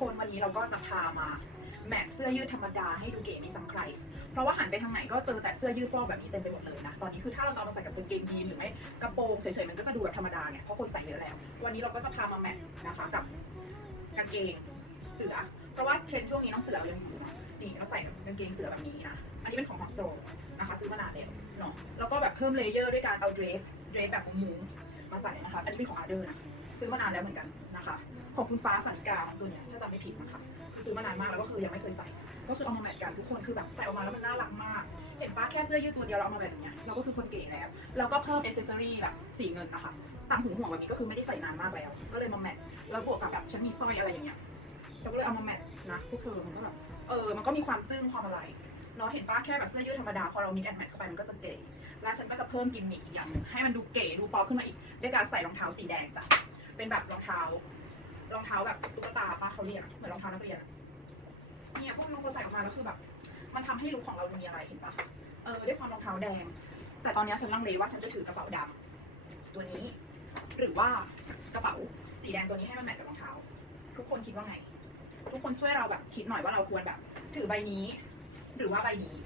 คนวันนี้เราก็จะพามาแมทเสื้อยืดธรรมดาให้ดูเก๋ไม่ซ้ำใคร เพราะว่าหันไปทางไหนก็เจอแต่เสื้อยืดฟอกแบบนี้เต็มไปหมดเลยนะ ตอนนี้คือถ้าเราจะเอามาใส่กับกางเกงยีนหรือไม่กระโปรงเฉยๆมันก็จะดูแบบธรรมดาไงเพราะคนใส่เยอะแล้ว วันนี้เราก็จะพามาแมทนะคะกับกางเกงเสือ เพราะว่าเทรนด์ช่วงนี้น้องเสือเรายังอยู่นะนี่เราใส่กับกางเกงเสือแบบนี้นะ อันนี้เป็นของฮอปโซนะคะซื้อมานานแล้วเนาะ แล้วก็แบบเพิ่มเลเยอร์ด้วยการเอาเดรสเดรสแบบมุ้งมาใส่นะคะ อันนี้เป็นของอาร์เดอร์นะ ซื้อมานานแล้วเหมือนกันนะคะของคุณฟ้าสันกาตัวเนี้ยถ้าจำไม่ผิดนะคะคือซื้อมานานมากแล้วก็คือยังไม่เคยใส่ ก็คือเอามาแมทกันทุกคนคือแบบใส่ออกมาแล้วมันน่ารักมาก เห็นปะแค่เสื้อยืดตัวเดียวเราเอามาแบบเนี้ยเราก็คือคนเก๋แล้วแล้วก็เพิ่มเอเซสซอรี่แบบสีเงินนะคะต่างหูห่วงแบบนี้ก็คือไม่ได้ใส่นานมากแล้ว ก็เลยมาแมทแล้วบวกกับแบบฉันมีสร้อยอะไรอย่างเงี้ยฉันก็เลยเอามาแมทนะพวกเธอมันก็แบบเออมันก็มีความจึ้งความอะไรเนาะเห็นปะแค่แบบเสื้อยืดธรรมดาพอเรามีแอนแมทเข้าไปมันก็จะเก๋แล้วฉันก็จะเพิ่มกิมมิคอีกอย่างนึงให้มันดูเก๋ดูป๊อปขึ้นมาอีกด้วยการใส่รองเท้าสีแดงจ้ะ เป็นแบบรองเท้ารองเท้าแบบตุ๊กตาปะเขาเรียกเหมือนรองเท้านักเรียนเนี่ยพวกน้องพอใส่ออกมาแล้วคือแบบ มันทำให้ลุคของเราดูมีอะไรเห็นปะเออด้วยความรองเท้าแดง แต่ตอนนี้ฉันลังเลว่าฉันจะถือกระเป๋าดำตัวนี้ หรือว่ากระเป๋าสีแดงตัวนี้ให้มันแมทกับรองเท้า ทุกคนคิดว่าไง ทุกคนช่วยเราแบบคิดหน่อยว่าเราควรแบบ ถือใบนี้ หรือว่าใบนี้